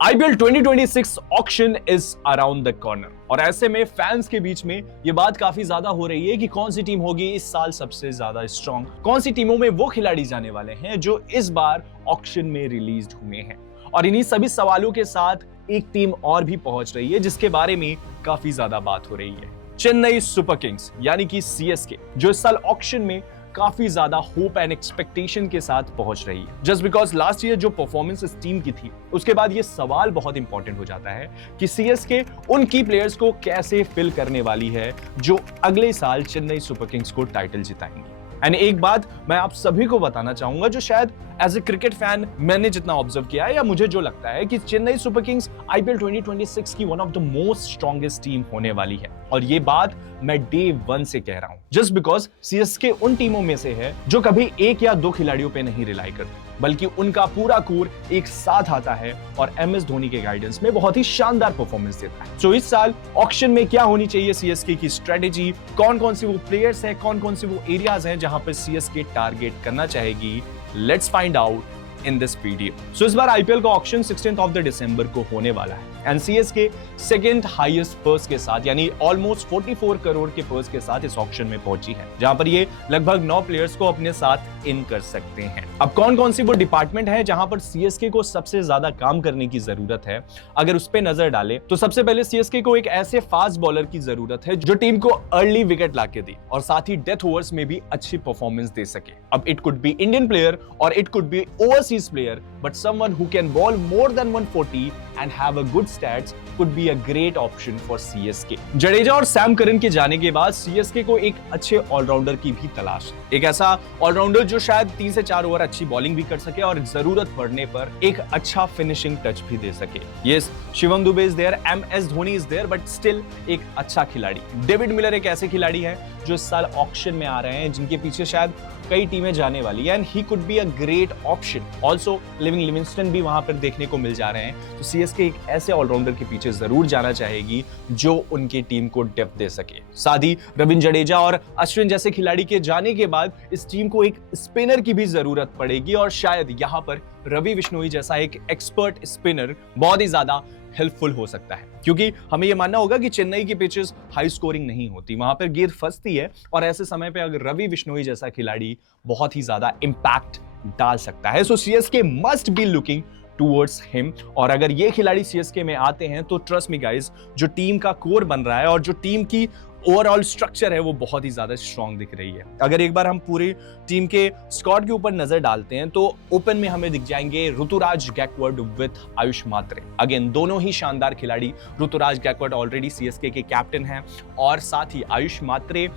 IPL 2026 auction is around the corner और ऐसे में फैंस के बीच में ये बात काफी ज्यादा हो रही है कि कौन सी टीम होगी इस साल सबसे ज्यादा स्ट्रांग, कौन सी टीमों में वो खिलाड़ी जाने वाले हैं जो इस बार ऑक्शन में रिलीज हुए हैं। और इन्हीं सभी सवालों के साथ एक टीम और भी पहुंच रही है जिसके बारे में काफी ज्यादा बात हो रही है। चेन्नई सुपर किंग्स यानी कि सीएसके, जो इस साल ऑक्शन में काफी ज्यादा होप एंड एक्सपेक्टेशन के साथ पहुंच रही है। जस्ट बिकॉज लास्ट ईयर जो परफॉर्मेंस इस टीम की थी, उसके बाद ये सवाल बहुत इंपॉर्टेंट हो जाता है कि सीएसके उन की प्लेयर्स को कैसे फिल करने वाली है जो अगले साल चेन्नई सुपर किंग्स को टाइटल जिताएंगे। एंड एक बात मैं आप सभी को बताना चाहूंगा जो शायद एज ए क्रिकेट फैन मैंने जितना ऑब्जर्व किया है या मुझे जो लगता है कि चेन्नई सुपर किंग्स आईपीएल 2026 की one of the most strongest team होने वाली है। और ये बात मैं डे 1 से कह रहा हूं, जस्ट बिकॉज सीएसके उन टीमों में से है जो कभी एक या दो खिलाड़ियों पे नहीं रिलाई करती, बल्कि उनका पूरा कोर एक साथ आता है और एमएस धोनी के गाइडेंस में बहुत ही शानदार परफॉर्मेंस देता है। सो इस साल ऑक्शन में क्या होनी चाहिए सीएसके की स्ट्रेटेजी, कौन कौन से वो प्लेयर्स हैं, कौन कौन से वो एरियाज हैं जहां पर सीएसके टारगेट करना चाहेगी, let's find out in this video. So इस बार आईपीएल का auction 16th of the December को होने वाला है and CSK second highest purse के साथ यानी ऑलमोस्ट 44 करोड़ के पर्स के साथ इस ऑक्शन में पहुंची है, जहां पर ये लगभग 9 प्लेयर्स को अपने साथ इन कर सकते हैं। अब कौन कौन सी वो डिपार्टमेंट है जहां पर सीएसके को सबसे ज्यादा काम करने की जरूरत है, अगर उस पर नजर डाले तो सबसे पहले सीएसके को एक ऐसे फास्ट बॉलर की जरूरत है जो टीम को अर्ली विकेट लाके दे और साथ ही डेथ ओवर्स में भी अच्छी परफॉर्मेंस दे सके। अब it could be Indian player और it could be overseas player, but someone who can bowl more than 140 and have a good stats could be a great option for CSK। Jadeja और Sam Curran के जाने के बाद CSK को एक अच्छे allrounder की भी तलाश है, एक ऐसा ऑलराउंडर जो शायद 3 से 4 ओवर अच्छी बॉलिंग भी कर सके और जरूरत पड़ने पर एक अच्छा फिनिशिंग टच भी दे सके। Yes, Shivam Dube is there, MS Dhoni is there, but still एक अच्छा खिलाड़ी। डेविड मिलर एक ऐसे खिलाड़ी है जो इस साल ऑक्शन में आ रहे हैं जिनके पीछे शायद कई टीमें जाने वाली है and he could be a great option. Also living Livingstone भी वहां पर देखने को मिल जा रहे हैं, तो सीएसके एक ऐसे ऑलराउंडर के पीछे जरूर जाना चाहेगी जो उनकी टीम को डेप्थ दे सके। साथ ही रविंद्र जडेजा और अश्विन जैसे खिलाड़ी के जाने के बाद इस टीम को एक स्पिनर की भी जरूरत पड़ेगी और शायद यहां पर रवि बिश्नोई जैसा एक एक्सपर्ट स्पिनर बहुत ही ज्यादा हेल्पफुल हो सकता है, क्योंकि हमें यह मानना होगा कि चेन्नई की पिचेस हाई स्कोरिंग नहीं होती, वहां पर गेंद फंसती है और ऐसे समय पे अगर रवि बिश्नोई जैसा खिलाड़ी बहुत ही ज्यादा इंपैक्ट डाल सकता है। So CSK must be looking towards him और अगर ये खिलाड़ी सीएसके में आते हैं तो ट्रस्ट मी गाइस, जो टीम का कोर बन रहा है और जो टीम की ओवरऑल स्ट्रक्चर है वो बहुत ही ज्यादा स्ट्रांग दिख रही है। अगर एक बार हम पूरी टीम के स्क्वाड के ऊपर नजर डालते हैं तो ओपन में हमें दिख जाएंगे ऋतुराज गैकवर्ड विद आयुष मात्रे। अगेन दोनों ही शानदार खिलाड़ी, ऋतुराज गैकवर्ड ऑलरेडी सीएसके के कैप्टन हैं और साथ ही आयुष मात्रे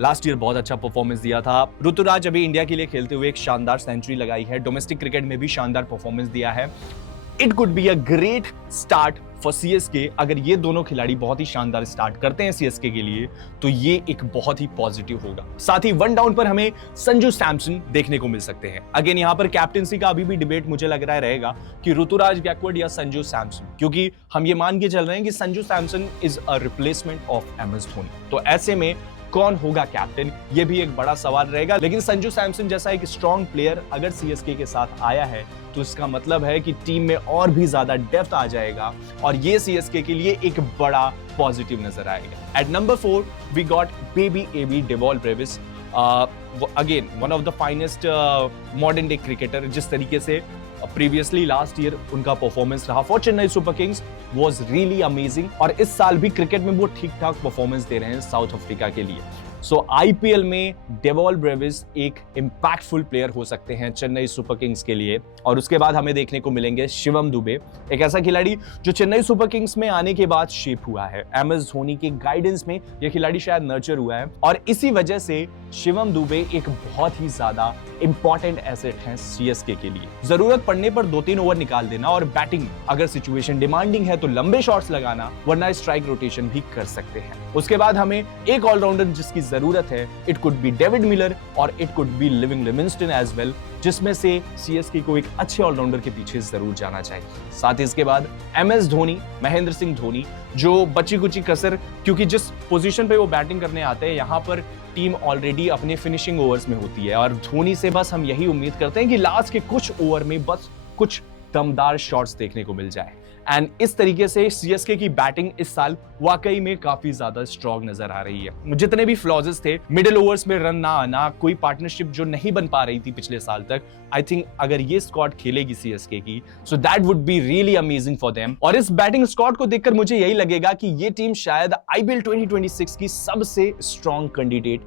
लास्ट ईयर बहुत अच्छा परफॉर्मेंस दिया था। ऋतुराज अभी इंडिया के लिए खेलते हुए एक शानदार सेंचुरी लगाई है, डोमेस्टिक क्रिकेट में भी शानदार परफॉर्मेंस दिया है। It could be a great start for CSK. अगर ये दोनों खिलाड़ी बहुत ही शानदार स्टार्ट करते हैं सीएसके के लिए तो ये एक बहुत ही पॉजिटिव होगा। साथ ही वन डाउन पर हमें संजू सैमसन देखने को मिल सकते हैं। अगेन यहाँ पर कैप्टनसी का अभी भी डिबेट मुझे लग रहा है रहेगा कि ऋतुराज गैकवर्ड या संजू सैमसन, क्योंकि हम ये मान के चल रहे हैं कि Sanju Samson is a replacement of MS Dhoni. तो ऐसे में कौन होगा कैप्टन, ये भी एक बड़ा सवाल रहेगा। लेकिन संजू सैमसन जैसा एक स्ट्रॉन्ग प्लेयर अगर सीएसके के साथ आया है तो इसका मतलब है कि टीम में और भी ज्यादा डेप्थ आ जाएगा और ये सीएसके के लिए एक बड़ा पॉजिटिव नजर आएगा। At number 4 we got baby AB Dewald Brevis, again one of the finest modern day cricketer. जिस तरीके से प्रीवियसली लास्ट ईयर उनका परफॉर्मेंस रहा for Chennai Super Kings was really amazing और इस साल भी क्रिकेट में वो ठीक ठाक परफॉर्मेंस दे रहे हैं साउथ अफ्रीका के लिए। सो आईपीएल में डेवॉल ब्रेविस एक इंपैक्टफुल प्लेयर हो सकते हैं चेन्नई सुपर किंग्स के लिए। और उसके बाद हमें देखने को मिलेंगे शिवम दुबे, एक ऐसा खिलाड़ी जो चेन्नई सुपर किंग्स में आने के बाद शेप हुआ है। एमएस धोनी के गाइडेंस में यह खिलाड़ी शायद नर्चर हुआ है और इसी वजह से शिवम दुबे एक बहुत ही ज्यादा इंपॉर्टेंट एसेट है सीएसके के लिए। जरूरत पड़ने पर 2-3 ओवर निकाल देना और बैटिंग अगर सिचुएशन डिमांडिंग है तो लंबे शॉट्स लगाना, वरना स्ट्राइक रोटेशन भी कर सकते हैं। उसके बाद हमें एक ऑलराउंडर जिसकी जरूरत है, it could be David Miller और it could be living Livingstone as well, जिसमें से सीएसके को एक अच्छे ऑलराउंडर के पीछे जरूर जाना चाहिए। साथ ही इसके बाद एमएस धोनी, महेंद्र सिंह धोनी, जो बची कुची कसर, क्योंकि जिस पोजीशन पे वो बैटिंग करने आते हैं यहाँ पर टीम ऑलरेडी अपने फिनिशिंग ओवर्स में होती है और धोनी से बस हम यही उम्मीद करते हैं कि लास्ट के कुछ ओवर में बस कुछ दमदार शॉट्स देखने को मिल जाए। एंड इस तरीके से सीएसके की बैटिंग इस साल वाकई में काफी ज्यादा स्ट्रॉन्ग नजर आ रही है। जितने भी फ्लॉजेस थे, मिडिल ओवर्स में रन ना आना, कोई पार्टनरशिप जो नहीं बन पा रही थी पिछले साल तक, आई थिंक अगर ये स्क्वाड खेलेगी सीएसके की, so that would be really amazing for them. और इस बैटिंग स्क्वाड को देखकर मुझे यही लगेगा कि ये टीम शायद आईपीएल 2026 की सबसे स्ट्रॉन्ग कैंडिडेट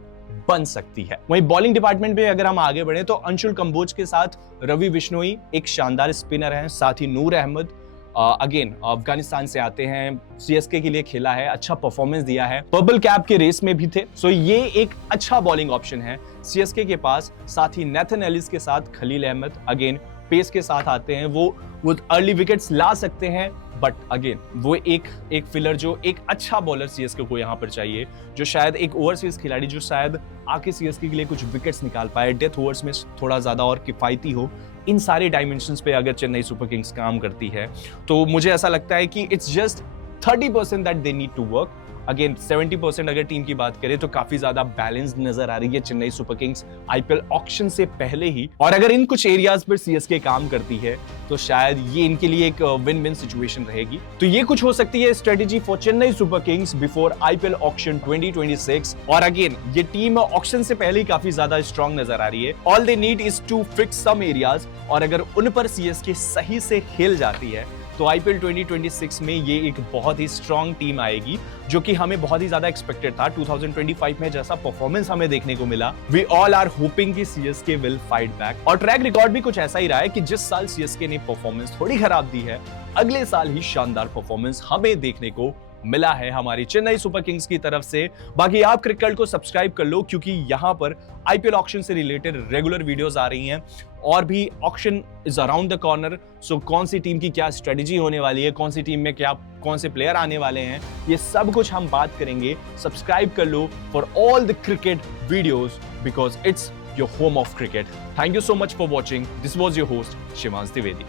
बन सकती है। वहीं बॉलिंग डिपार्टमेंट में अगर हम आगे बढ़े तो अंशुल कंबोज के साथ रवि बिश्नोई एक शानदार स्पिनर हैं, साथ ही नूर अहमद अगेन अफगानिस्तान से आते हैं, सीएसके के लिए खेला है, अच्छा परफॉर्मेंस दिया है, पर्पल कैप के रेस में भी थे। सो ये एक अच्छा बॉलिंग ऑप्शन है सीएसके के पास। साथ ही नेथन एलिस के साथ खलील अहमद अगेन पेस के साथ आते हैं, वो अर्ली विकेट्स ला सकते हैं, बट अगेन वो एक फिलर जो एक अच्छा बॉलर सीएसके को यहां पर चाहिए, जो शायद एक ओवरसीज खिलाड़ी जो शायद आके सीएसके के लिए कुछ विकेट्स निकाल पाए, डेथ ओवर्स में थोड़ा ज्यादा और किफायती हो। इन सारे डायमेंशंस पे अगर चेन्नई सुपर किंग्स काम करती है तो मुझे ऐसा लगता है कि it's just 30% that they need to work. Again 70% अगर टीम की बात करें तो काफी ज्यादा बैलेंस्ड नजर आ रही है Chennai Super Kings IPL auction से पहले ही। और अगर इन कुछ एरियाज पर सीएसके काम करती है तो शायद ये इनके लिए एक विन विन सिचुएशन रहेगी। तो ये कुछ हो सकती है strategy for Chennai Super Kings before IPL auction 2026। और अगेन ये टीम ऑक्शन से पहले ही काफी ज्यादा स्ट्रॉन्ग नजर आ रही है। All they need is to fix some areas, और अगर उन पर सीएसके सही से खेल जाती है तो आईपीएल 2026 में ये एक बहुत ही स्ट्रॉन्ग टीम आएगी, जो कि हमें बहुत ही ज्यादा एक्सपेक्टेड था। 2025 में जैसा परफॉर्मेंस हमें देखने को मिला, वी ऑल आर होपिंग कि सीएसके विल फाइट बैक। और ट्रैक रिकॉर्ड भी कुछ ऐसा ही रहा है कि जिस साल सीएसके ने परफॉर्मेंस थोड़ी खराब दी है, अगले साल ही शानदार परफॉर्मेंस हमें देखने को मिला है हमारी चेन्नई सुपर किंग्स की तरफ से। बाकी आप क्रिकेट को सब्सक्राइब कर लो, क्योंकि यहाँ पर आईपीएल ऑक्शन से रिलेटेड रेगुलर वीडियोस आ रही हैं, और भी auction is around the corner. So कौन सी टीम की क्या स्ट्रेटेजी होने वाली है, कौन सी टीम में क्या कौन से प्लेयर आने वाले हैं, ये सब कुछ हम बात करेंगे। सब्सक्राइब कर लो for all the cricket videos, because it's your home of cricket. Thank you so much for watching. This was your host Shivansh Dwivedi.